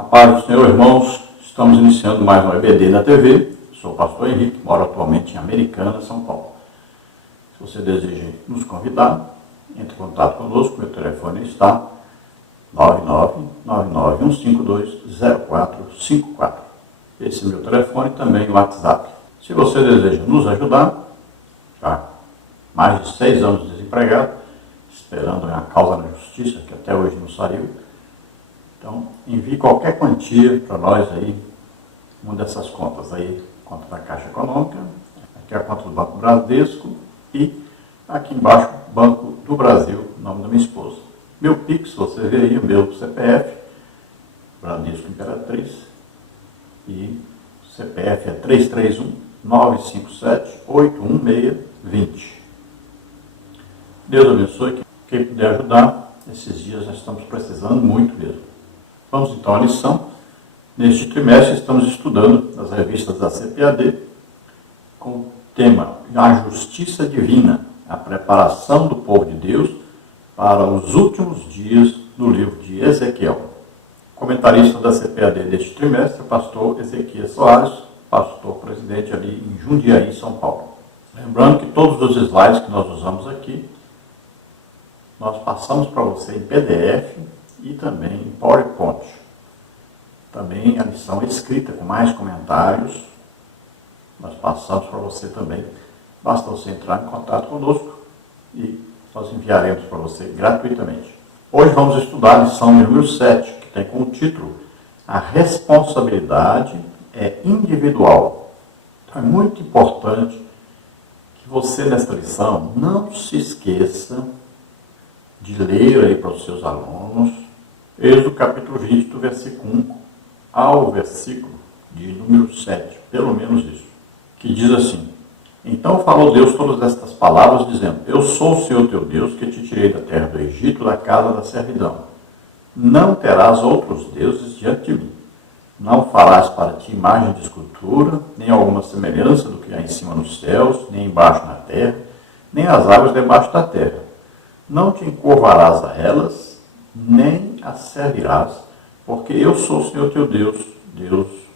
A paz do Senhor, irmãos, estamos iniciando mais um EBD na TV. Sou o pastor Henrique, moro atualmente em Americana, São Paulo. Se você deseja nos convidar, entre em contato conosco, meu telefone está 99991520454. Esse é meu telefone, também o WhatsApp. Se você deseja nos ajudar, já mais de 6 anos desempregado, esperando a causa na justiça, que até hoje não saiu. Então, envie qualquer quantia para nós aí, uma dessas contas aí, conta da Caixa Econômica, aqui é a conta do Banco Bradesco e aqui embaixo, Banco do Brasil, nome da minha esposa. Meu Pix, você vê aí o meu CPF, Bradesco Imperatriz, e CPF é 331-957-816-20. Deus abençoe, quem puder ajudar, esses dias nós estamos precisando muito mesmo. Vamos então à lição. Neste trimestre estamos estudando as revistas da CPAD com o tema A Justiça Divina, a preparação do povo de Deus para os últimos dias no livro de Ezequiel. Comentarista da CPAD deste trimestre, o pastor Ezequiel Soares, pastor presidente ali em Jundiaí, São Paulo. Lembrando que todos os slides que nós usamos aqui, nós passamos para você em PDF e também em PowerPoint. Também a lição escrita com mais comentários, nós passamos para você também. Basta você entrar em contato conosco e nós enviaremos para você gratuitamente. Hoje vamos estudar a lição número 7, que tem como título A Responsabilidade é Individual. Então é muito importante que você, nesta lição, não se esqueça de ler aí para os seus alunos, Êxodo capítulo 20, do versículo 1 ao versículo de número 7, pelo menos isso, que diz assim: Então falou Deus todas estas palavras, dizendo: Eu sou o Senhor teu Deus, que te tirei da terra do Egito, da casa da servidão. Não terás outros deuses diante de mim. Não farás para ti imagem de escultura, nem alguma semelhança do que há em cima nos céus, nem embaixo na terra, nem as águas debaixo da terra. Não te encurvarás a elas, nem as servirás, porque eu sou o Senhor teu Deus,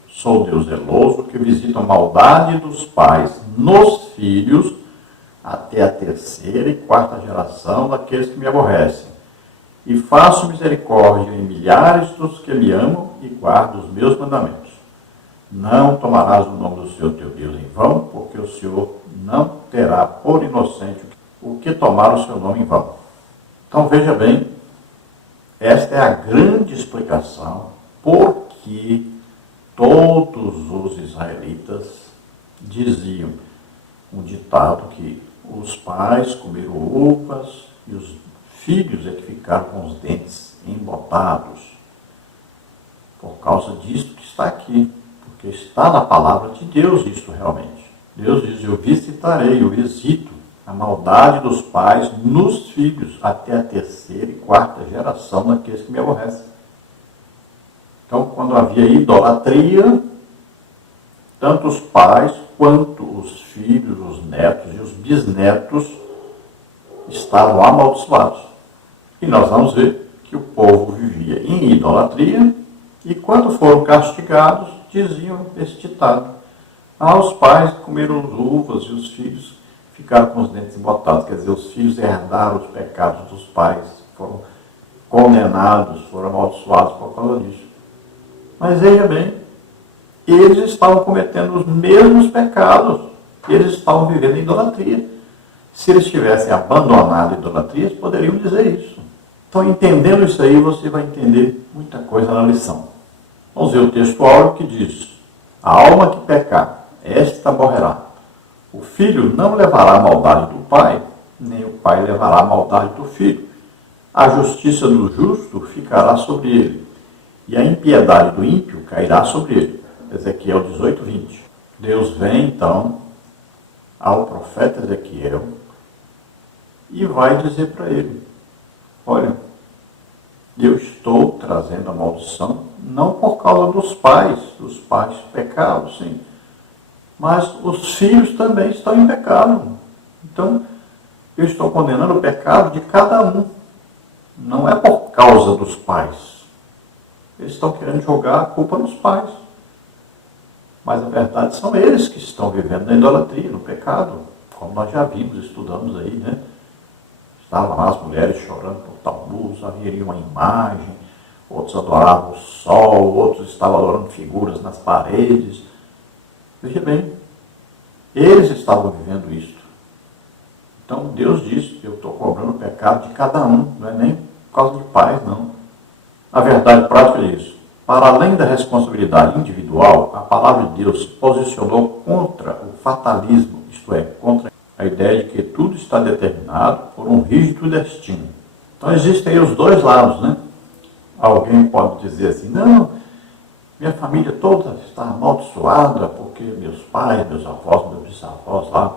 sou Deus zeloso, que visita a maldade dos pais nos filhos, até a 3ª e 4ª geração daqueles que me aborrecem. E faço misericórdia em milhares dos que me amam e guardo os meus mandamentos. Não tomarás o nome do Senhor teu Deus em vão, porque o Senhor não terá por inocente o que tomar o seu nome em vão. Então veja bem, esta é a grande explicação por que todos os israelitas diziam um ditado que os pais comeram uvas e os filhos é que ficaram com os dentes embotados. Por causa disso que está aqui, porque está na palavra de Deus isso realmente. Deus diz: eu visitarei, eu visito a maldade dos pais nos filhos, até a 3ª e 4ª geração daqueles que me aborrecem. Então, quando havia idolatria, tanto os pais quanto os filhos, os netos e os bisnetos estavam amaldiçoados. E nós vamos ver que o povo vivia em idolatria e, quando foram castigados, diziam esse ditado: os pais comeram uvas e os filhos ficaram com os dentes embotados. Quer dizer, os filhos herdaram os pecados dos pais, foram condenados, foram amaldiçoados por causa disso. Mas veja bem, eles estavam cometendo os mesmos pecados, eles estavam vivendo em idolatria. Se eles tivessem abandonado a idolatria, eles poderiam dizer isso. Então, entendendo isso aí, você vai entender muita coisa na lição. Vamos ver o texto áureo que diz: A alma que pecar, esta morrerá. O filho não levará a maldade do pai, nem o pai levará a maldade do filho. A justiça do justo ficará sobre ele, e a impiedade do ímpio cairá sobre ele. Ezequiel 18, 20. Deus vem, então, ao profeta Ezequiel e vai dizer para ele: olha, eu estou trazendo a maldição, não por causa dos pais pecaram, sim, mas os filhos também estão em pecado. Então, eu estou condenando o pecado de cada um. Não é por causa dos pais. eles estão querendo jogar a culpa nos pais. Mas a verdade são eles que estão vivendo na idolatria, no pecado, como nós já vimos, estudamos aí, né? Estavam lá as mulheres chorando por talmuz, havia uma imagem, outros adoravam o sol, outros estavam adorando figuras nas paredes. Veja bem, eles estavam vivendo isto. Então Deus diz que eu estou cobrando o pecado de cada um, não é nem por causa de pais, não. A verdade prática é isso. Para além da responsabilidade individual, a palavra de Deus se posicionou contra o fatalismo, isto é, contra a ideia de que tudo está determinado por um rígido destino. Então existem aí os dois lados, né? Alguém pode dizer assim, não, minha família toda está amaldiçoada porque meus pais, meus avós, meus bisavós lá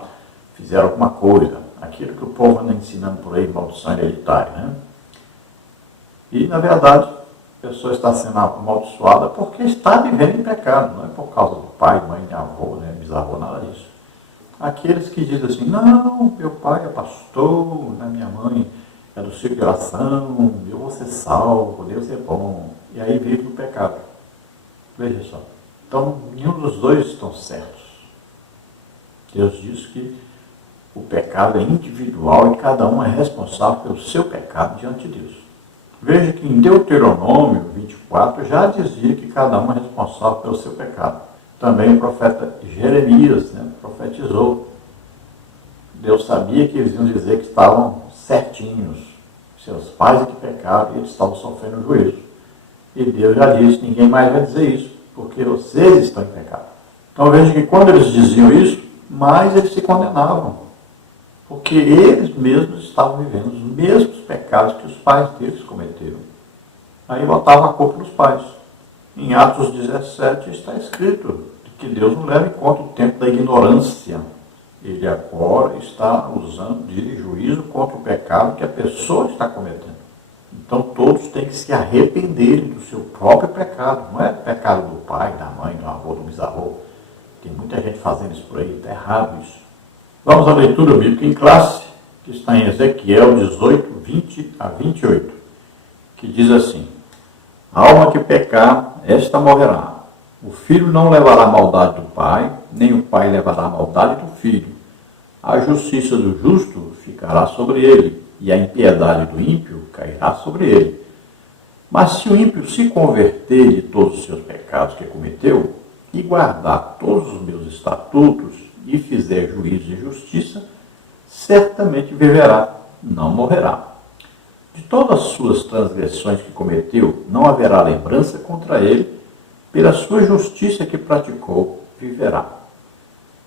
fizeram alguma coisa. Aquilo que o povo anda ensinando por aí, maldição hereditária, né? E, na verdade, a pessoa está sendo amaldiçoada porque está vivendo em pecado, não é por causa do pai, mãe, avô, né, bisavô, nada disso. Aqueles que dizem assim, não, meu pai é pastor, né, minha mãe é do ciclo de oração, eu vou ser salvo, Deus é bom. E aí vive no pecado. Veja só. Então, nenhum dos dois estão certos. Deus diz que o pecado é individual e cada um é responsável pelo seu pecado diante de Deus. Veja que em Deuteronômio 24 já dizia que cada um é responsável pelo seu pecado. Também o profeta Jeremias, né, profetizou. Deus sabia que eles iam dizer que estavam certinhos. Seus pais é que pecaram e eles estavam sofrendo juízo. E Deus já disse, ninguém mais vai dizer isso, porque vocês estão em pecado. Então veja que quando eles diziam isso, mais eles se condenavam. Porque eles mesmos estavam vivendo os mesmos pecados que os pais deles cometeram. Aí botavam a culpa nos pais. Em Atos 17 está escrito que Deus não leva em conta o tempo da ignorância. Ele agora está usando de juízo contra o pecado que a pessoa está cometendo. Então todos têm que se arrepender do seu próprio pecado. Não é pecado do pai, da mãe, do avô, do bisavô. Tem muita gente fazendo isso por aí, está errado isso. Vamos à leitura bíblica em classe, que está em Ezequiel 18, 20 a 28, que diz assim, a alma que pecar, esta morrerá. O filho não levará a maldade do pai, nem o pai levará a maldade do filho. A justiça do justo ficará sobre ele, e a impiedade do ímpio cairá sobre ele. Mas se o ímpio se converter de todos os seus pecados que cometeu, e guardar todos os meus estatutos, e fizer juízo e justiça, certamente viverá, não morrerá. De todas as suas transgressões que cometeu, não haverá lembrança contra ele, pela sua justiça que praticou, viverá.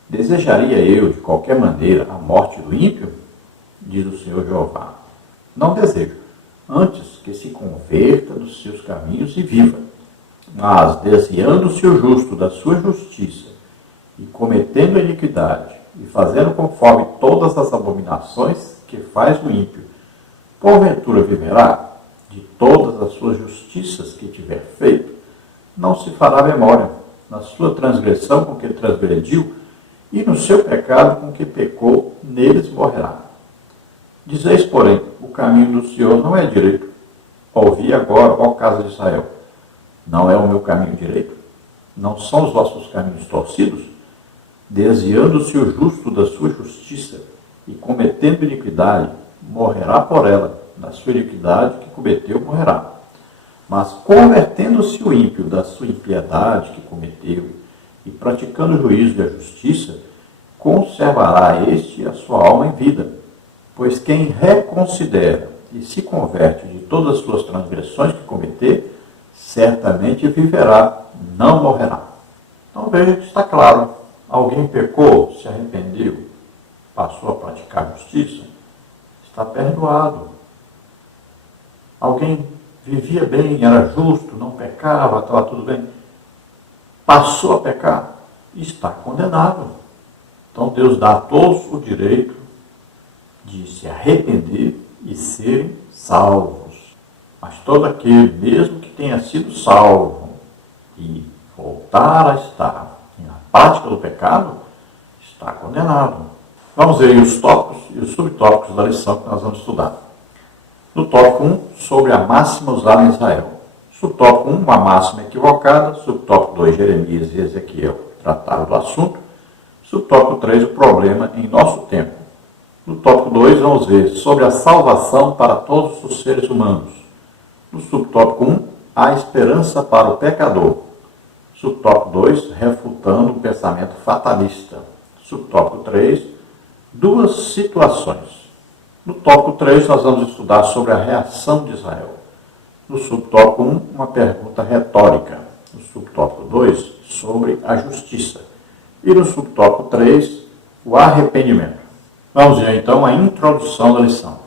Desejaria eu, de qualquer maneira, a morte do ímpio? Diz o Senhor Jeová. Não desejo, antes que se converta dos seus caminhos e viva. Mas, desviando-se o justo da sua justiça, e cometendo a iniquidade, e fazendo conforme todas as abominações que faz o ímpio, porventura viverá de todas as suas justiças que tiver feito, não se fará memória na sua transgressão com que transgrediu, e no seu pecado com que pecou, neles morrerá. Dizeis, porém, o caminho do Senhor não é direito. Ouvi agora, ó casa de Israel, não é o meu caminho direito? Não são os vossos caminhos torcidos? Desviando-se o justo da sua justiça e cometendo iniquidade, morrerá por ela, na sua iniquidade que cometeu, morrerá. Mas convertendo-se o ímpio da sua impiedade que cometeu e praticando o juízo e a justiça, conservará este a sua alma em vida. Pois quem reconsidera e se converte de todas as suas transgressões que cometer, certamente viverá, não morrerá. Então veja que está claro. Alguém pecou, se arrependeu, passou a praticar justiça, está perdoado. Alguém vivia bem, era justo, não pecava, estava tudo bem, passou a pecar, está condenado. Então Deus dá a todos o direito de se arrepender e serem salvos. Mas todo aquele, mesmo que tenha sido salvo e voltar a estar na prática do pecado, está condenado. Vamos ver os tópicos e os subtópicos da lição que nós vamos estudar. No tópico 1, sobre a máxima usada em Israel. Subtópico 1, uma máxima equivocada. Subtópico 2, Jeremias e Ezequiel trataram do assunto. Subtópico 3, o problema em nosso tempo. No tópico 2, vamos ver sobre a salvação para todos os seres humanos. No subtópico 1, a esperança para o pecador. Subtópico 2, refutando o pensamento fatalista. Subtópico 3, duas situações. No tópico 3, nós vamos estudar sobre a reação de Israel. No subtópico 1, uma pergunta retórica. No subtópico 2, sobre a justiça. E no subtópico 3, o arrependimento. Vamos ver então a introdução da lição.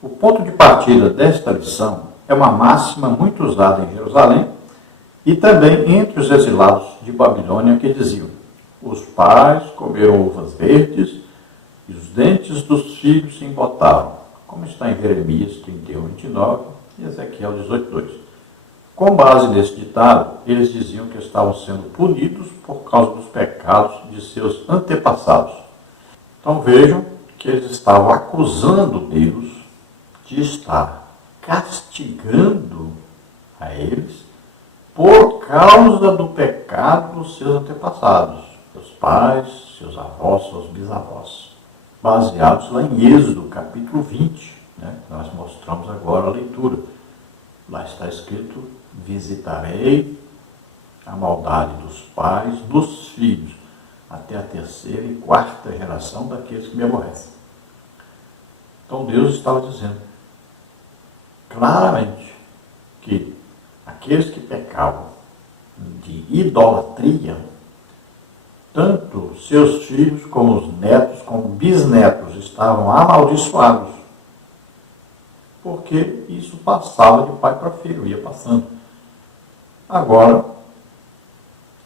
O ponto de partida desta lição é uma máxima muito usada em Jerusalém e também entre os exilados de Babilônia que diziam: os pais comeram uvas verdes e os dentes dos filhos se embotaram, como está em Jeremias 31, 29 e Ezequiel 18, 2. Com base nesse ditado, eles diziam que estavam sendo punidos por causa dos pecados de seus antepassados. Então vejam que eles estavam acusando Deus de estar castigando a eles por causa do pecado dos seus antepassados, seus pais, seus avós, seus bisavós, baseados lá em Êxodo, capítulo 20, nós mostramos agora a leitura. Lá está escrito: visitarei a maldade dos pais nos filhos, até a terceira e quarta geração daqueles que me aborrecem. Então Deus estava dizendo claramente que aqueles que pecavam de idolatria, tanto seus filhos como os netos, como bisnetos, estavam amaldiçoados, porque isso passava de pai para filho, ia passando. Agora,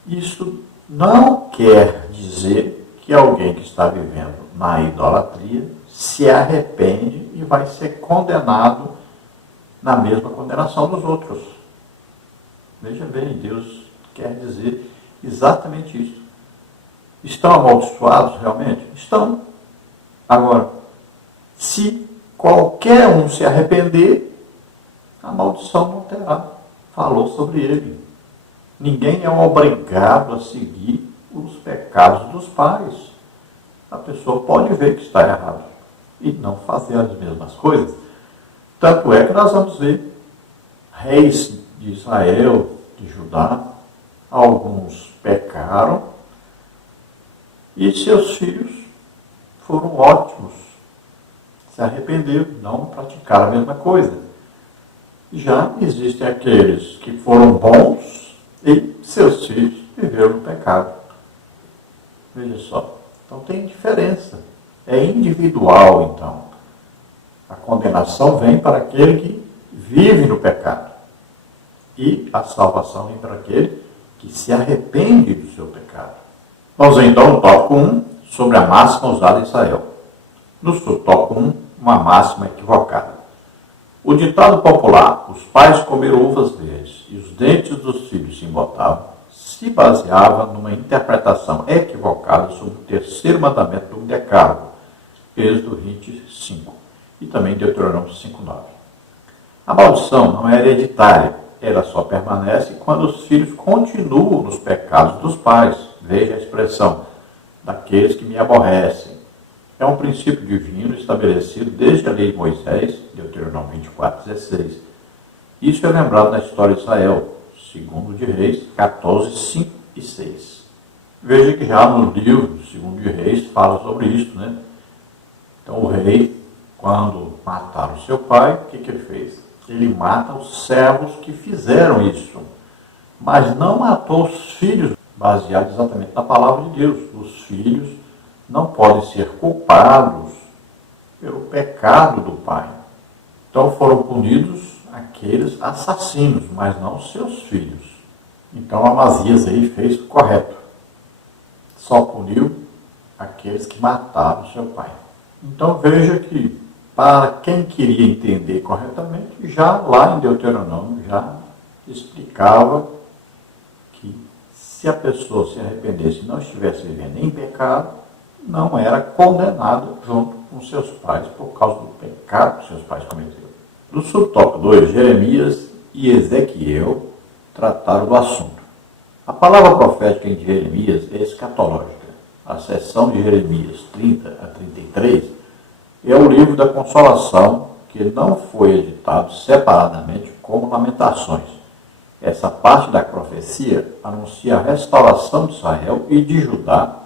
isso não quer dizer que alguém que está vivendo na idolatria se arrepende e vai ser condenado na mesma condenação dos outros. Veja bem, Deus quer dizer exatamente isso. Estão amaldiçoados realmente? Estão. Agora, se qualquer um se arrepender, a maldição não terá. Falou sobre ele. Ninguém é obrigado a seguir os pecados dos pais. A pessoa pode ver que está errado e não fazer as mesmas coisas. Tanto é que nós vamos ver reis de Israel, de Judá, alguns pecaram e seus filhos foram ótimos. Se arrependeram, não praticaram a mesma coisa. Já existem aqueles que foram bons e seus filhos viveram no pecado. Veja só. Então tem diferença. É individual, então. A condenação vem para aquele que vive no pecado. E a salvação vem para aquele que se arrepende do seu pecado. Vamos ver então no tópico 1, sobre a máxima usada em Israel. No subtópico 1, uma máxima equivocada. O ditado popular, os pais comeram uvas verdes e os dentes dos filhos se embotavam, se baseava numa interpretação equivocada sobre o terceiro mandamento do Decálogo, Êxodo 25, e também Deuteronômio 5:9. A maldição não é hereditária, ela só permanece quando os filhos continuam nos pecados dos pais. Veja a expressão, daqueles que me aborrecem. É um princípio divino estabelecido desde a lei de Moisés, Deuteronômio 24:16. Isso é lembrado na história de Israel, segundo de Reis 14, 5 e 6. Veja que já no livro segundo de Reis fala sobre isso, Então o rei, quando mataram seu pai, o que ele fez? Ele mata os servos que fizeram isso, mas não matou os filhos, baseado exatamente na palavra de Deus. Os filhos não podem ser culpados pelo pecado do pai. Então foram punidos aqueles assassinos, mas não seus filhos. Então Amazias aí fez o correto. Só puniu aqueles que mataram seu pai. Então veja que, para quem queria entender corretamente, já lá em Deuteronômio já explicava que se a pessoa se arrependesse e não estivesse vivendo em pecado, não era condenado junto com seus pais por causa do pecado que seus pais cometeram. No subtópico 2, Jeremias e Ezequiel trataram do assunto. A palavra profética em Jeremias é escatológica. A seção de Jeremias 30 a 33 é o livro da consolação que não foi editado separadamente como Lamentações. Essa parte da profecia anuncia a restauração de Israel e de Judá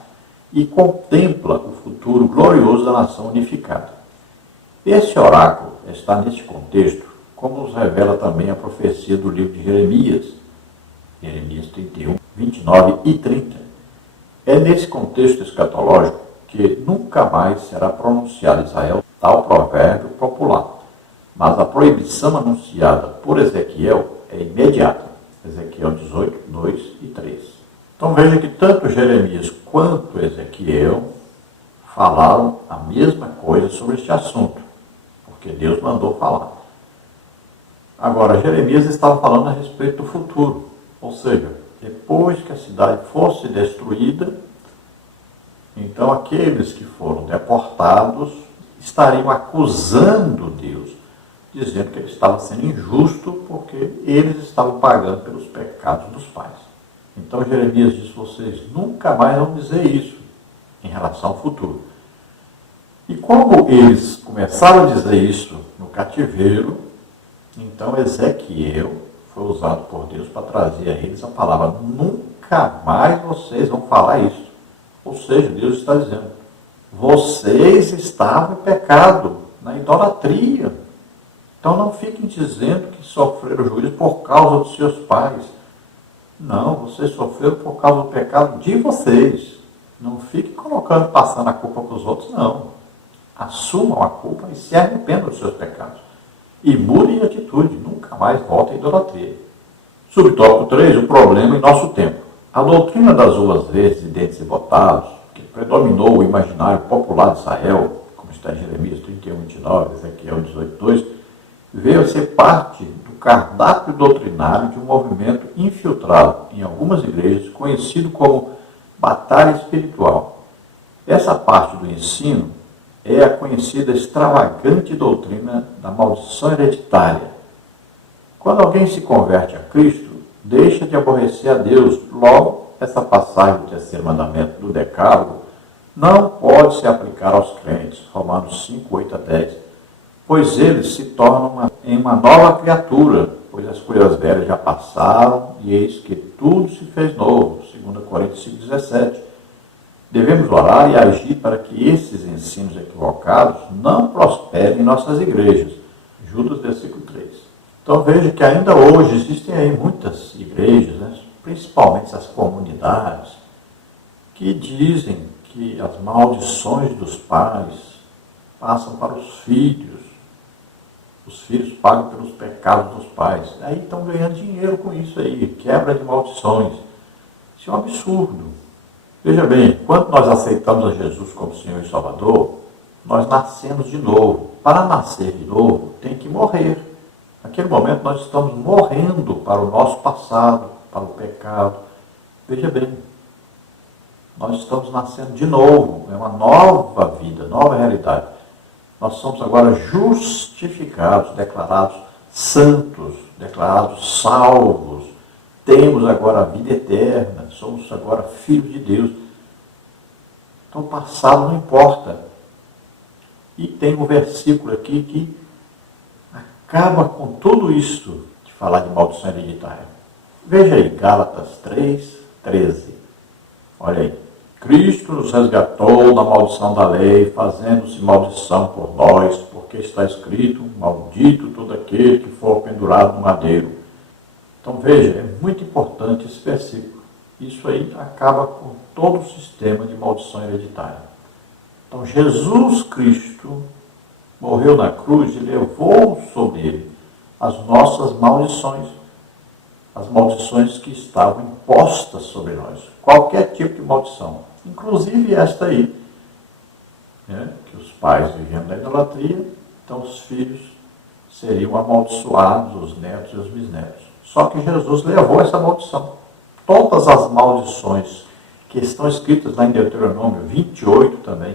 e contempla o futuro glorioso da nação unificada. Esse oráculo está neste contexto, como nos revela também a profecia do livro de Jeremias, Jeremias 31, 29 e 30. É nesse contexto escatológico que nunca mais será pronunciado em Israel tal provérbio popular, mas a proibição anunciada por Ezequiel é imediata. Ezequiel 18, 2 e 3. Então veja que tanto Jeremias quanto Ezequiel falaram a mesma coisa sobre este assunto, porque Deus mandou falar. Agora, Jeremias estava falando a respeito do futuro, ou seja, depois que a cidade fosse destruída, então aqueles que foram deportados estariam acusando Deus, dizendo que ele estava sendo injusto porque eles estavam pagando pelos pecados dos pais. Então Jeremias diz: vocês nunca mais vão dizer isso em relação ao futuro. E como eles começaram a dizer isso no cativeiro, então Ezequiel foi usado por Deus para trazer a eles a palavra: nunca mais vocês vão falar isso. Ou seja, Deus está dizendo: vocês estavam em pecado, na idolatria. Então não fiquem dizendo que sofreram juízo por causa dos seus pais. Não, vocês sofreram por causa do pecado de vocês. Não fiquem colocando, passando a culpa para os outros, não. Assumam a culpa e se arrependam dos seus pecados. E mudem de atitude, nunca mais voltem à idolatria. Subtópico 3, o problema em nosso tempo. A doutrina das uvas verdes e dentes embotados, que predominou o imaginário popular de Israel, como está em Jeremias 31, 29, Ezequiel 18, 2, veio a ser parte do cardápio doutrinário de um movimento infiltrado em algumas igrejas, conhecido como batalha espiritual. Essa parte do ensino é a conhecida extravagante doutrina da maldição hereditária. Quando alguém se converte a Cristo, deixa de aborrecer a Deus. Logo, essa passagem do terceiro mandamento do Decálogo não pode se aplicar aos crentes, Romanos 5, 8 a 10, pois eles se tornam uma nova criatura, pois as coisas velhas já passaram e eis que tudo se fez novo, 2 Coríntios 5, 17. Devemos orar e agir para que esses ensinos equivocados não prosperem em nossas igrejas. Judas, versículo 3. Então veja que ainda hoje existem aí muitas igrejas, né, principalmente as comunidades, que dizem que as maldições dos pais passam para os filhos pagam pelos pecados dos pais. Aí estão ganhando dinheiro com isso aí, quebra de maldições. Isso é um absurdo. Veja bem, quando nós aceitamos a Jesus como Senhor e Salvador, nós nascemos de novo. Para nascer de novo, tem que morrer. Naquele momento nós estamos morrendo para o nosso passado, para o pecado. Veja bem, nós estamos nascendo de novo, é uma nova vida, nova realidade. Nós somos agora justificados, declarados santos, declarados salvos. Temos agora a vida eterna, somos agora filhos de Deus. Então o passado não importa. E tem um versículo aqui que acaba com tudo isso de falar de maldição hereditária. Veja aí, Gálatas 3, 13. Olha aí. Cristo nos resgatou da maldição da lei, fazendo-se maldição por nós, porque está escrito: maldito todo aquele que for pendurado no madeiro. Então veja, é muito importante esse versículo. Isso aí acaba com todo o sistema de maldição hereditária. Então Jesus Cristo morreu na cruz e levou sobre ele as nossas maldições, as maldições que estavam impostas sobre nós. Qualquer tipo de maldição, inclusive esta aí, né? Que os pais viviam na idolatria, então os filhos seriam amaldiçoados, os netos e os bisnetos. Só que Jesus levou essa maldição. Todas as maldições que estão escritas lá em Deuteronômio 28 também,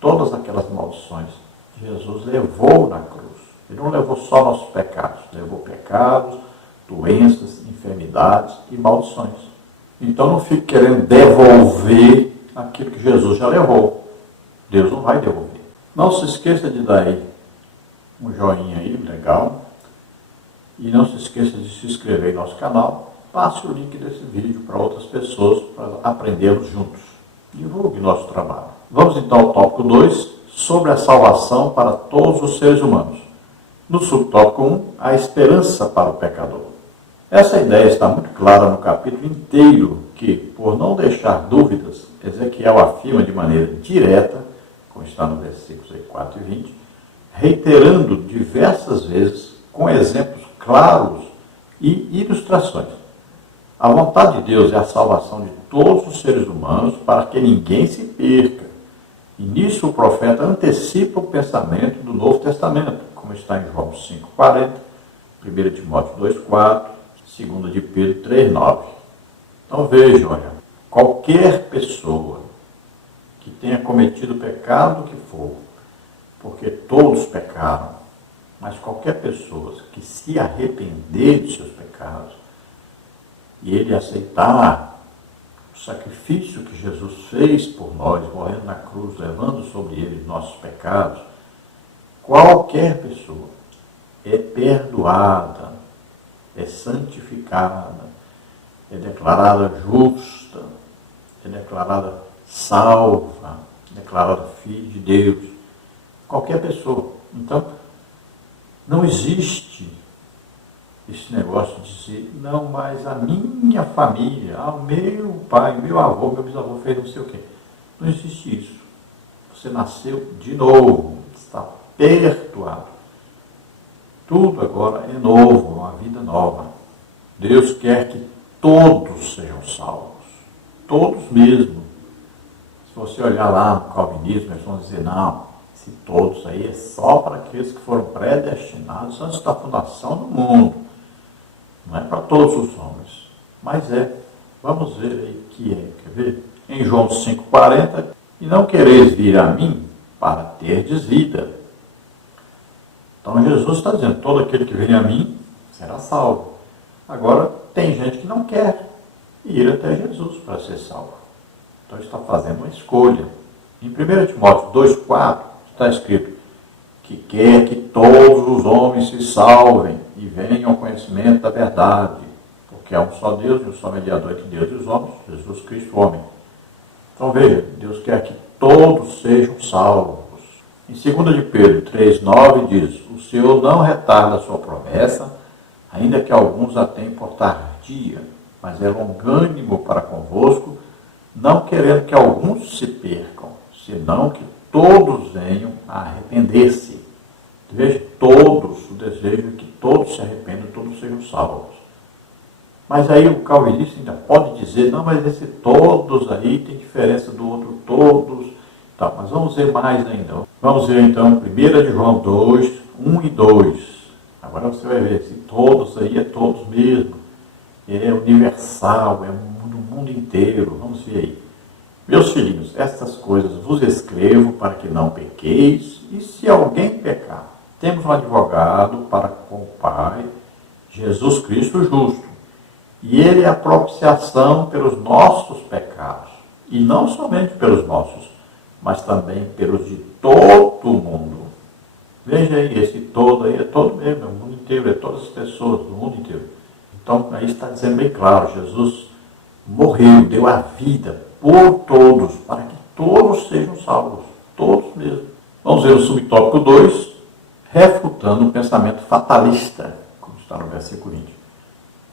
todas aquelas maldições, Jesus levou na cruz. Ele não levou só nossos pecados, levou pecados, doenças, enfermidades e maldições. Então não fique querendo devolver aquilo que Jesus já levou. Deus não vai devolver. Não se esqueça de dar aí um joinha aí, legal. E não se esqueça de se inscrever em nosso canal. Passe o link desse vídeo para outras pessoas, para aprendermos juntos. Divulgue nosso trabalho. Vamos então ao tópico 2, sobre a salvação para todos os seres humanos. No subtópico 1, a esperança para o pecador. Essa ideia está muito clara no capítulo inteiro, que, por não deixar dúvidas, Ezequiel afirma de maneira direta, como está no versículos 4 e 20, reiterando diversas vezes, com exemplos claros e ilustrações. A vontade de Deus é a salvação de todos os seres humanos para que ninguém se perca. E nisso o profeta antecipa o pensamento do Novo Testamento, como está em João 5,40, 1 Timóteo 2,4, 2 de Pedro 3,9. Então vejam, olha, qualquer pessoa que tenha cometido o pecado que for, porque todos pecaram, mas qualquer pessoa que se arrepender de seus pecados e ele aceitar o sacrifício que Jesus fez por nós, morrendo na cruz, levando sobre ele nossos pecados, qualquer pessoa é perdoada, é santificada, é declarada justa, é declarada salva, declarada filho de Deus. Qualquer pessoa. Então, não existe esse negócio de dizer, não, mas a minha família, o meu pai, o meu avô, meu bisavô fez não sei o quê. Não existe isso. Você nasceu de novo, está perdoado. Tudo agora é novo, uma vida nova. Deus quer que todos sejam salvos. Todos mesmo. Se você olhar lá no calvinismo, eles vão dizer, não, se todos aí é só para aqueles que foram predestinados antes da fundação do mundo. Não é para todos os homens. Mas é. Vamos ver aí que é. Quer ver? Em João 5,40, e não quereis vir a mim para terdes vida. Então Jesus está dizendo, todo aquele que vem a mim será salvo. Agora, tem gente que não quer ir até Jesus para ser salvo. Então está fazendo uma escolha. Em 1 Timóteo 2,4 está escrito que quer que todos os homens se salvem e venham ao conhecimento da verdade, porque há um só Deus e um só mediador entre Deus e os homens, Jesus Cristo, homem. Então veja, Deus quer que todos sejam salvos. Em 2 de Pedro 3,9 diz, o Senhor não retarda a sua promessa, ainda que alguns a tenham por tardia, mas é longânimo para convosco, não querendo que alguns se percam, senão que todos venham a arrepender-se. Veja, todos, o desejo é que todos se arrependam, todos sejam salvos. Mas aí o calvinista ainda pode dizer, não, mas esse todos aí tem diferença do outro todos. Tá, mas vamos ver mais ainda. Vamos ver então 1 de João 2, 1 e 2. Agora você vai ver, se todos aí é todos mesmo. É universal, é do mundo inteiro. Vamos ver aí. Meus filhinhos, estas coisas vos escrevo para que não pequeis, e se alguém pecar, temos um advogado para com o Pai, Jesus Cristo justo. E ele é a propiciação pelos nossos pecados, e não somente pelos nossos, mas também pelos de todo o mundo. Veja aí, esse todo aí é todo mesmo, é o mundo inteiro, é todas as pessoas do mundo inteiro. Então, aí está dizendo bem claro, Jesus morreu, deu a vida por todos, para que todos sejam salvos, todos mesmo. Vamos ver o subtópico 2, refutando o pensamento fatalista, como está no versículo 20.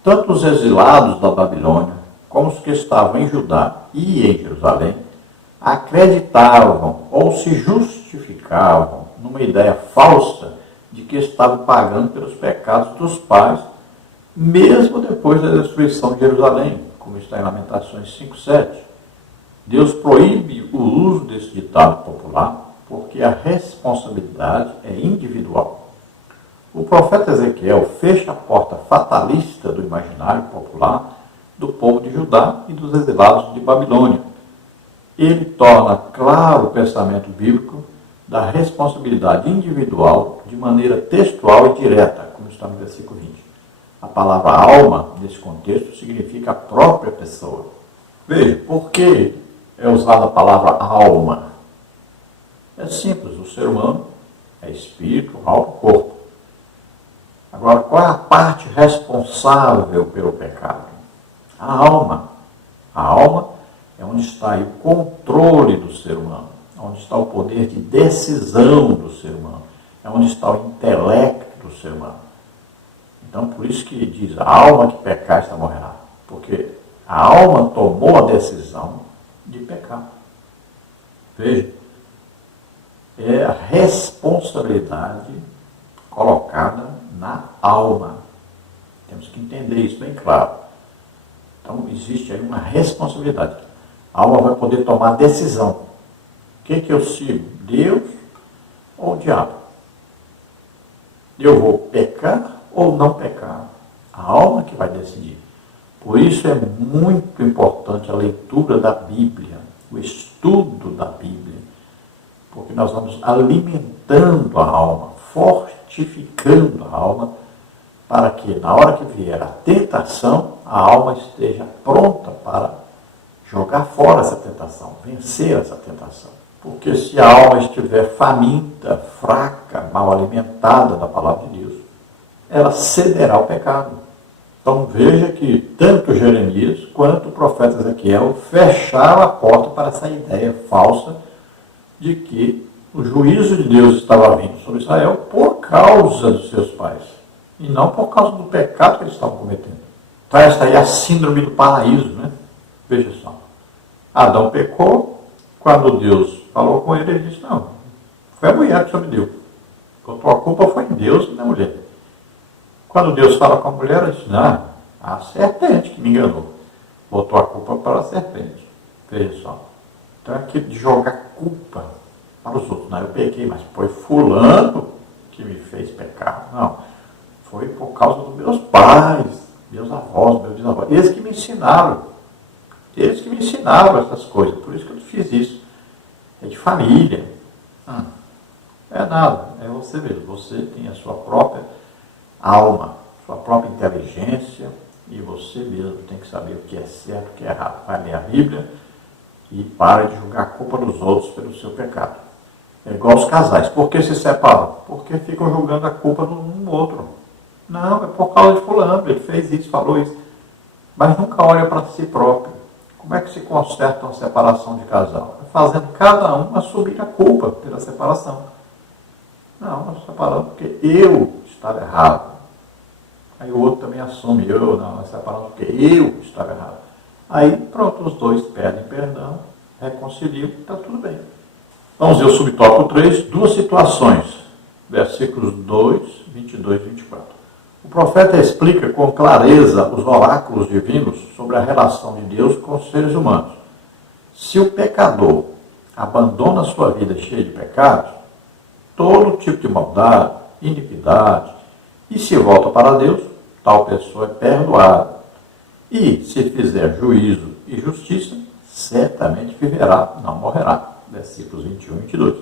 Tanto os exilados da Babilônia, como os que estavam em Judá e em Jerusalém, acreditavam ou se justificavam numa ideia falsa de que estavam pagando pelos pecados dos pais, mesmo depois da destruição de Jerusalém, como está em Lamentações 5,7. Deus proíbe o uso desse ditado popular porque a responsabilidade é individual. O profeta Ezequiel fecha a porta fatalista do imaginário popular do povo de Judá e dos exilados de Babilônia. Ele torna claro o pensamento bíblico da responsabilidade individual de maneira textual e direta, como está no versículo 20. A palavra alma, nesse contexto, significa a própria pessoa. Veja, por que é usada a palavra alma? É simples, o ser humano é espírito, alma e corpo. Agora, qual é a parte responsável pelo pecado? A alma. A alma é onde está aí o controle do ser humano, onde está o poder de decisão do ser humano, é onde está o intelecto do ser humano. Então, por isso que diz, a alma que pecar, esta morrerá. Porque a alma tomou a decisão de pecar. Veja, é a responsabilidade colocada na alma. Temos que entender isso bem claro. Então, existe aí uma responsabilidade. A alma vai poder tomar decisão. O que eu sigo? Deus ou o diabo? Eu vou pecar ou não pecar? A alma que vai decidir. Por isso é muito importante a leitura da Bíblia, o estudo da Bíblia, porque nós vamos alimentando a alma, fortificando a alma, para que na hora que vier a tentação, a alma esteja pronta para jogar fora essa tentação, vencer essa tentação. Porque se a alma estiver faminta, fraca, mal alimentada da palavra de Deus, ela cederá ao pecado. Então veja que tanto Jeremias quanto o profeta Ezequiel fecharam a porta para essa ideia falsa de que o juízo de Deus estava vindo sobre Israel por causa dos seus pais, e não por causa do pecado que eles estavam cometendo. Então essa aí é a síndrome do paraíso, né? Veja só. Adão pecou, quando Deus falou com ele, ele disse, não, foi a mulher que me deu. Então a culpa foi em Deus e na mulher. Quando Deus fala com a mulher, ele diz, não, a serpente que me enganou. Botou a culpa para a serpente. Veja só. Então é aquilo de jogar culpa para os outros. Não, eu pequei, mas foi fulano que me fez pecar. Não, foi por causa dos meus pais, meus avós, meus bisavós. Eles que me ensinaram. Eles que me ensinaram essas coisas. Por isso que eu fiz isso. É de família. É nada. É você mesmo. Você tem a sua própria alma, sua própria inteligência, e você mesmo tem que saber o que é certo e o que é errado. Vai ler a Bíblia e para de julgar a culpa dos outros pelo seu pecado. É igual os casais. Por que se separam? Porque ficam julgando a culpa de um do outro. Não, é por causa de fulano, ele fez isso, falou isso. Mas nunca olha para si próprio. Como é que se conserta uma separação de casal? É fazendo cada um assumir a culpa pela separação. Não, nós separamos porque eu estava errado. Aí o outro também assume, nós separamos porque eu estava errado. Aí pronto, os dois pedem perdão, reconciliam, está tudo bem. Vamos ver o subtópico 3, duas situações, versículos 2, 22 e 24. O profeta explica com clareza os oráculos divinos sobre a relação de Deus com os seres humanos. Se o pecador abandona a sua vida cheia de pecados, todo tipo de maldade, iniquidade, e se volta para Deus, tal pessoa é perdoada. E se fizer juízo e justiça, certamente viverá, não morrerá. Versículos 21 e 22.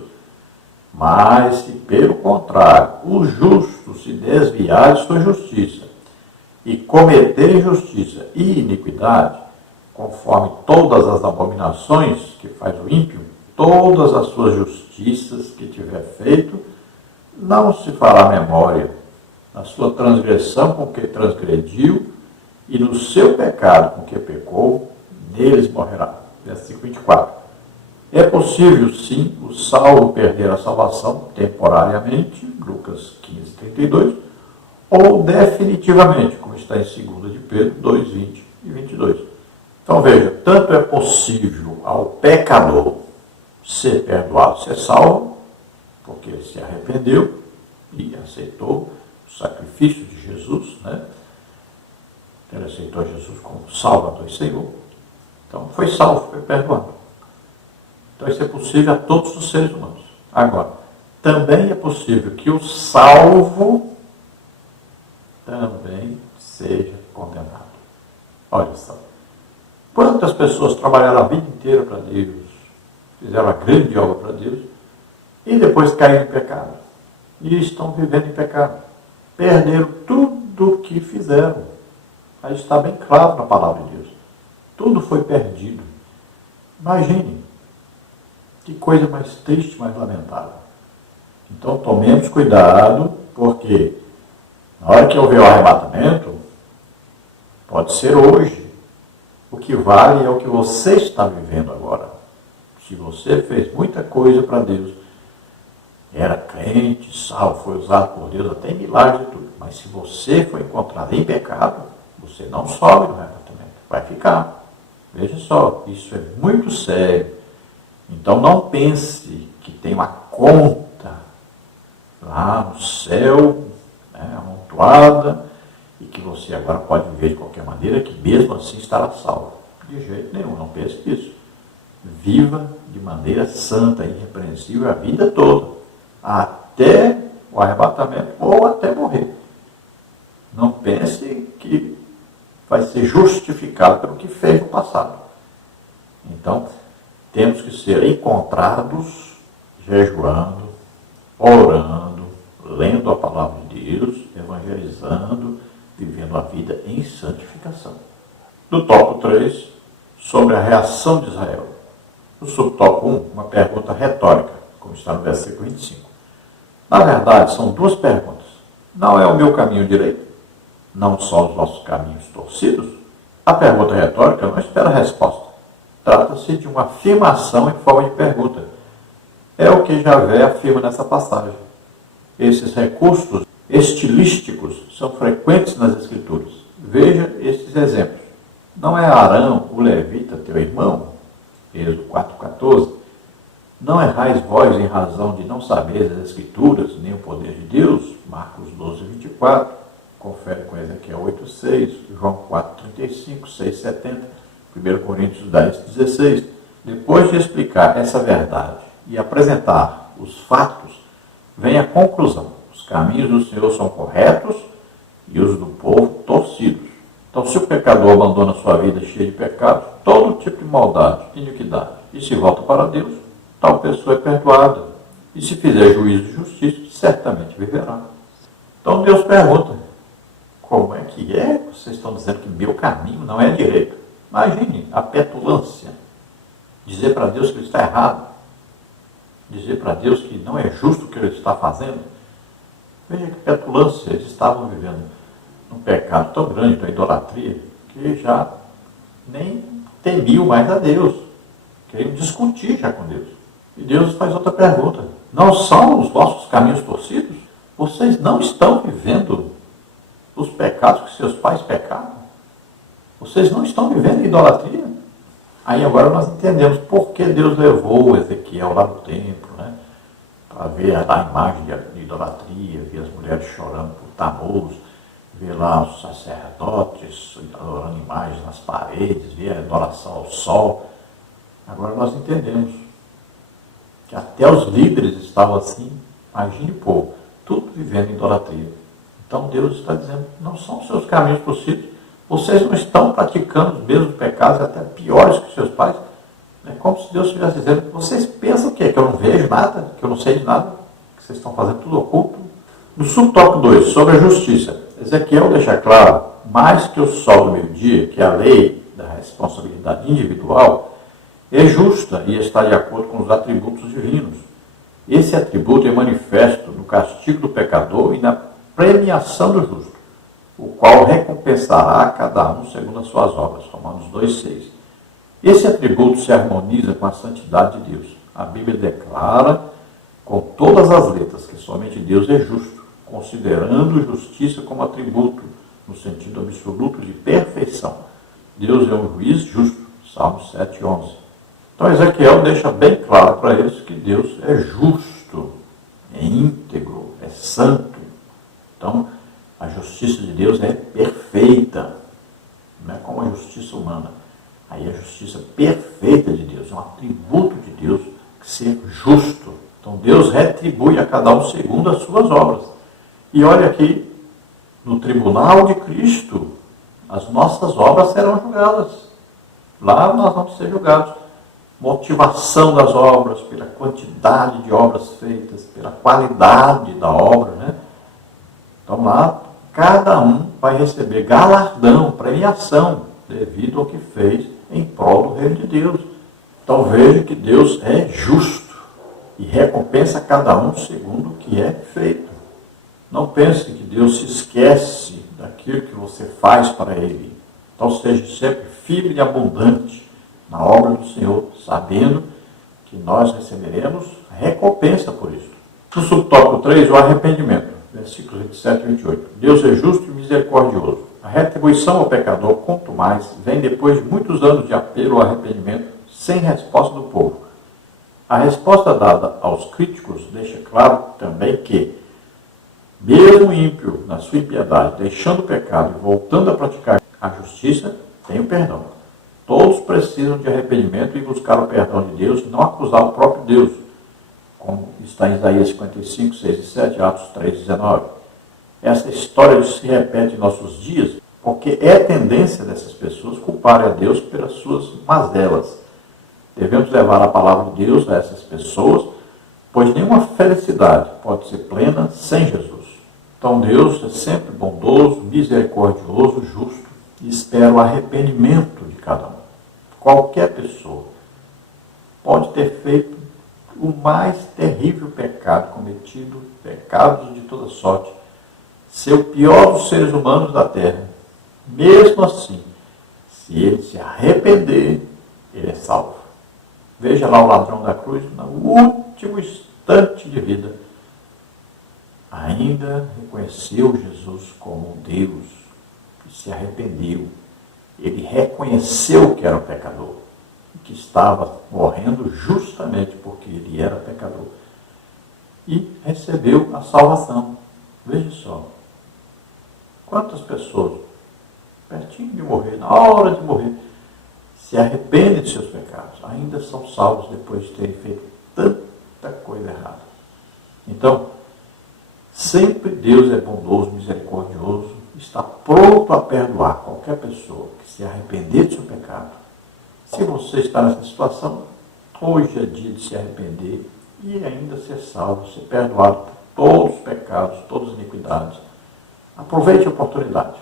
Mas se, pelo contrário, o justo se desviar de sua justiça e cometer injustiça e iniquidade, conforme todas as abominações que faz o ímpio, todas as suas justiças que tiver feito, não se fará memória na sua transgressão com que transgrediu e no seu pecado com que pecou, neles morrerá. Versículo 24. É possível, sim, o salvo perder a salvação temporariamente, Lucas 15, 32, ou definitivamente, como está em 2 de Pedro 2, 20 e 22. Então veja, tanto é possível ao pecador ser perdoado, ser salvo, porque ele se arrependeu e aceitou o sacrifício de Jesus, né? Ele aceitou Jesus como Salvador e Senhor. Então foi salvo, foi perdoado. Então isso é possível a todos os seres humanos. Agora, também é possível que o salvo também seja condenado. Olha só. Quantas pessoas trabalharam a vida inteira para Deus, fizeram a grande obra para Deus, e depois caíram em pecado. E estão vivendo em pecado. Perderam tudo do que fizeram. Aí está bem claro na palavra de Deus. Tudo foi perdido. Imagine, que coisa mais triste, mais lamentável. Então tomemos cuidado, porque na hora que houver o arrebatamento, pode ser hoje. O que vale é o que você está vivendo agora. Se você fez muita coisa para Deus, era crente, salvo, foi usado por Deus, até em milagres e tudo. Mas se você foi encontrado em pecado, você não sobe no arrebatamento. Vai ficar. Veja só, isso é muito sério. Então não pense que tem uma conta lá no céu, amontoada, e que você agora pode viver de qualquer maneira, que mesmo assim estará salvo. De jeito nenhum, não pense nisso. Viva de maneira santa e irrepreensível a vida toda, até o arrebatamento ou até morrer. Não pense que vai ser justificado pelo que fez no passado. Então, temos que ser encontrados jejuando, orando, lendo a palavra de Deus, evangelizando, vivendo a vida em santificação. No tópico 3, sobre a reação de Israel. No subtópico 1, uma pergunta retórica, como está no versículo 25. Na verdade, são duas perguntas. Não é o meu caminho direito? Não são os nossos caminhos torcidos? A pergunta retórica não espera resposta. Trata-se de uma afirmação em forma de pergunta. É o que Javé afirma nessa passagem. Esses recursos estilísticos são frequentes nas Escrituras. Veja esses exemplos. Não é Arão, o levita, teu irmão? Êxodo 4,14. Não errais vós em razão de não saberes as Escrituras, nem o poder de Deus? Marcos 12,24. Confere com Ezequiel 8,6, João 4,35, 6,70, 1 Coríntios 10,16. Depois de explicar essa verdade e apresentar os fatos, vem a conclusão. Os caminhos do Senhor são corretos e os do povo torcidos. Então, se o pecador abandona sua vida cheia de pecados, todo tipo de maldade, iniquidade, e se volta para Deus, tal pessoa é perdoada. E se fizer juízo de justiça, certamente viverá. Então, Deus pergunta, como é que é? Vocês estão dizendo que meu caminho não é direito. Imagine a petulância. Dizer para Deus que ele está errado. Dizer para Deus que não é justo o que ele está fazendo. Veja que petulância. Eles estavam vivendo um pecado tão grande da idolatria que já nem temiam mais a Deus. Queriam discutir já com Deus. E Deus faz outra pergunta. Não são os vossos caminhos torcidos? Vocês não estão vivendo os pecados que seus pais pecaram? Vocês não estão vivendo em idolatria? Aí agora nós entendemos por que Deus levou Ezequiel lá no templo, para ver a imagem de idolatria, ver as mulheres chorando por Tammuz, ver lá os sacerdotes adorando imagens nas paredes, ver a adoração ao sol. Agora nós entendemos que até os líderes estavam assim, imagine o povo, tudo vivendo em idolatria. Então Deus está dizendo, não são os seus caminhos possíveis, vocês não estão praticando os mesmos pecados, até piores que seus pais. É como se Deus estivesse dizendo, vocês pensam o quê? Que eu não vejo nada, que eu não sei de nada, que vocês estão fazendo tudo oculto? No subtópico 2, sobre a justiça, Ezequiel deixa claro, mais que o sol do meio-dia, que a lei da responsabilidade individual é justa e está de acordo com os atributos divinos. Esse atributo é manifesto no castigo do pecador e na premiação do justo, o qual recompensará a cada um segundo as suas obras. Romanos 2,6. Esse atributo se harmoniza com a santidade de Deus. A Bíblia declara com todas as letras que somente Deus é justo, considerando justiça como atributo, no sentido absoluto de perfeição. Deus é um juiz justo. Salmos 7,11. Então Ezequiel deixa bem claro para eles que Deus é justo, é íntegro, é santo. Então, a justiça de Deus é perfeita, não é como a justiça humana. Aí a justiça perfeita de Deus é um atributo de Deus, que ser justo. Então Deus retribui a cada um segundo as suas obras. E olha aqui, no tribunal de Cristo, as nossas obras serão julgadas. Lá nós vamos ser julgados. Motivação das obras, pela quantidade de obras feitas, pela qualidade da obra, Então lá, cada um vai receber galardão, premiação, devido ao que fez em prol do reino de Deus. Então veja que Deus é justo e recompensa cada um segundo o que é feito. Não pense que Deus se esquece daquilo que você faz para Ele. Então seja sempre firme e abundante na obra do Senhor, sabendo que nós receberemos recompensa por isso. No subtópico 3, o arrependimento, versículos 27 e 28. Deus é justo e misericordioso. A retribuição ao pecador, quanto mais, vem depois de muitos anos de apelo ao arrependimento, sem resposta do povo. A resposta dada aos críticos deixa claro também que, mesmo ímpio na sua impiedade, deixando o pecado e voltando a praticar a justiça, tem o perdão. Todos precisam de arrependimento e buscar o perdão de Deus e não acusar o próprio Deus, como está em Isaías 55, 6 e 7, Atos 3, 19. Essa história se repete em nossos dias, porque é tendência dessas pessoas culparem a Deus pelas suas mazelas. Devemos levar a palavra de Deus a essas pessoas, pois nenhuma felicidade pode ser plena sem Jesus. Então Deus é sempre bondoso, misericordioso, justo e espera o arrependimento de cada um. Qualquer pessoa pode ter feito o mais terrível pecado cometido, pecados de toda sorte, ser o pior dos seres humanos da terra. Mesmo assim, se ele se arrepender, ele é salvo. Veja lá o ladrão da cruz, no último instante de vida, ainda reconheceu Jesus como Deus e se arrependeu. Ele reconheceu que era um pecador, que estava morrendo justamente porque ele era pecador. E recebeu a salvação. Veja só, quantas pessoas, pertinho de morrer, na hora de morrer, se arrependem de seus pecados, ainda são salvos depois de terem feito tanta coisa errada. Então, sempre Deus é bondoso, misericordioso, está pronto a perdoar qualquer pessoa que se arrepender de seu pecado. Se você está nessa situação, hoje é dia de se arrepender e ainda ser salvo, ser perdoado por todos os pecados, todas as iniquidades. Aproveite a oportunidade.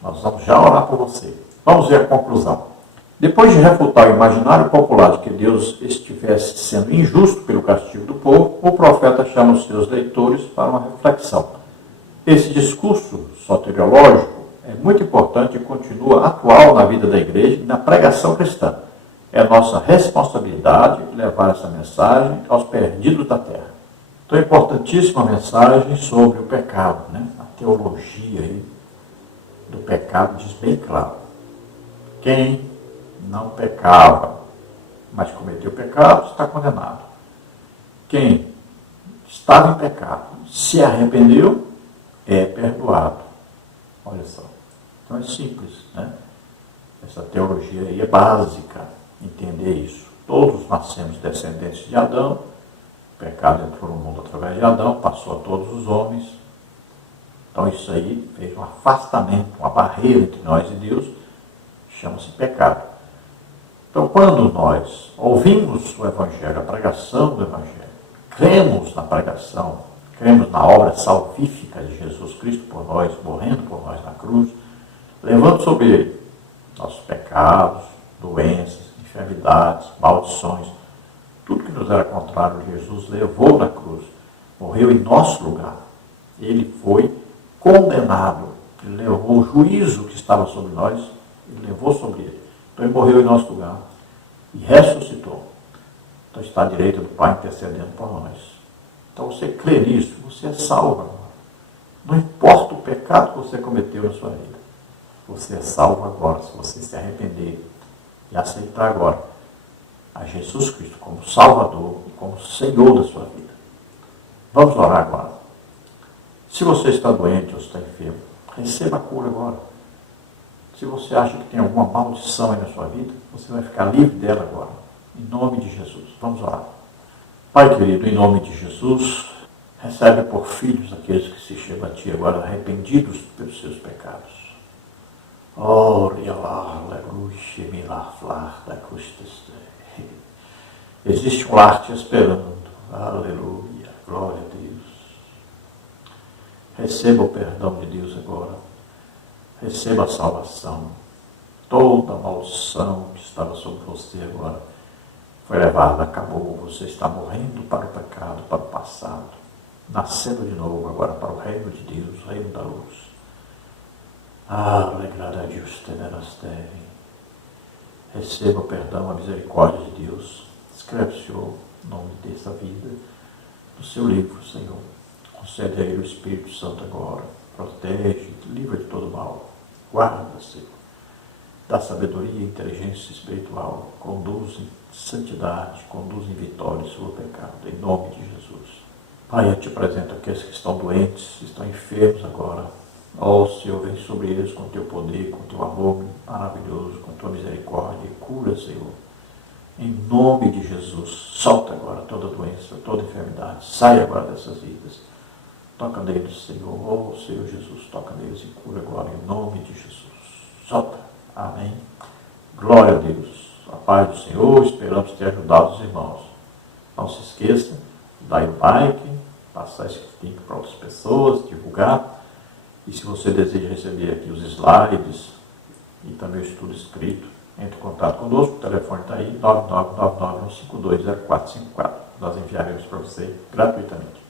Nós vamos já orar por você. Vamos ver a conclusão. Depois de refutar o imaginário popular de que Deus estivesse sendo injusto pelo castigo do povo, o profeta chama os seus leitores para uma reflexão. Esse discurso soteriológico é muito importante e continua atual na vida da igreja e na pregação cristã. É nossa responsabilidade levar essa mensagem aos perdidos da terra. Então é importantíssima a mensagem sobre o pecado, né? A teologia aí do pecado diz bem claro. Quem não pecava, mas cometeu pecado, está condenado. Quem estava em pecado, se arrependeu, é perdoado. Olha só. Então é simples, né? Essa teologia aí é básica, entender isso. Todos nascemos descendentes de Adão, o pecado entrou no mundo através de Adão, passou a todos os homens. Então isso aí fez um afastamento, uma barreira entre nós e Deus, chama-se pecado. Então, quando nós ouvimos o Evangelho, a pregação do Evangelho, cremos na pregação, cremos na obra salvífica de Jesus Cristo por nós, morrendo por nós na cruz, levando sobre ele nossos pecados, doenças, enfermidades, maldições, tudo que nos era contrário, Jesus levou na cruz, morreu em nosso lugar. Ele foi condenado, ele levou o juízo que estava sobre nós, ele levou sobre ele. Então ele morreu em nosso lugar e ressuscitou. Então está à direita do Pai intercedendo por nós. Então você crê nisso, você é salvo agora. Não importa o pecado que você cometeu na sua vida. Você é salvo agora, se você se arrepender e aceitar agora a Jesus Cristo como Salvador e como Senhor da sua vida. Vamos orar agora. Se você está doente ou está enfermo, receba a cura agora. Se você acha que tem alguma maldição aí na sua vida, você vai ficar livre dela agora. Em nome de Jesus. Vamos orar. Pai querido, em nome de Jesus, recebe por filhos aqueles que se chegam a Ti agora arrependidos pelos seus pecados. Existe um lar te esperando. Aleluia. Glória a Deus. Receba o perdão de Deus agora. Receba a salvação. Toda a maldição que estava sobre você agora foi levada, acabou. Você está morrendo para o pecado, para o passado, nascendo de novo agora para o reino de Deus, o reino da luz. Alegrada Deus teneraste. Receba o perdão, a misericórdia de Deus. Escreve, Senhor, o nome dessa vida, do seu livro, Senhor. Concede a Ele o Espírito Santo agora. Protege, livra de todo mal. Guarda, Senhor. Dá sabedoria e inteligência espiritual. Conduz em santidade, conduz em vitória sobre o pecado. Em nome de Jesus. Pai, eu te apresento aqueles que estão doentes, estão enfermos agora. Ó Senhor, vem sobre eles com teu poder, com teu amor maravilhoso, com tua misericórdia e cura, Senhor. Em nome de Jesus, solta agora toda doença, toda enfermidade. Sai agora dessas vidas. Toca neles, Senhor. Oh, Senhor Jesus, toca neles e cura agora, em nome de Jesus. Solta. Amém. Glória a Deus. A paz do Senhor, esperamos ter ajudado os irmãos. Não se esqueça, dar o like, passar esse link para outras pessoas, divulgar. E se você deseja receber aqui os slides e também o estudo escrito, entre em contato conosco, o telefone está aí, 9999-520454. Nós enviaremos para você gratuitamente.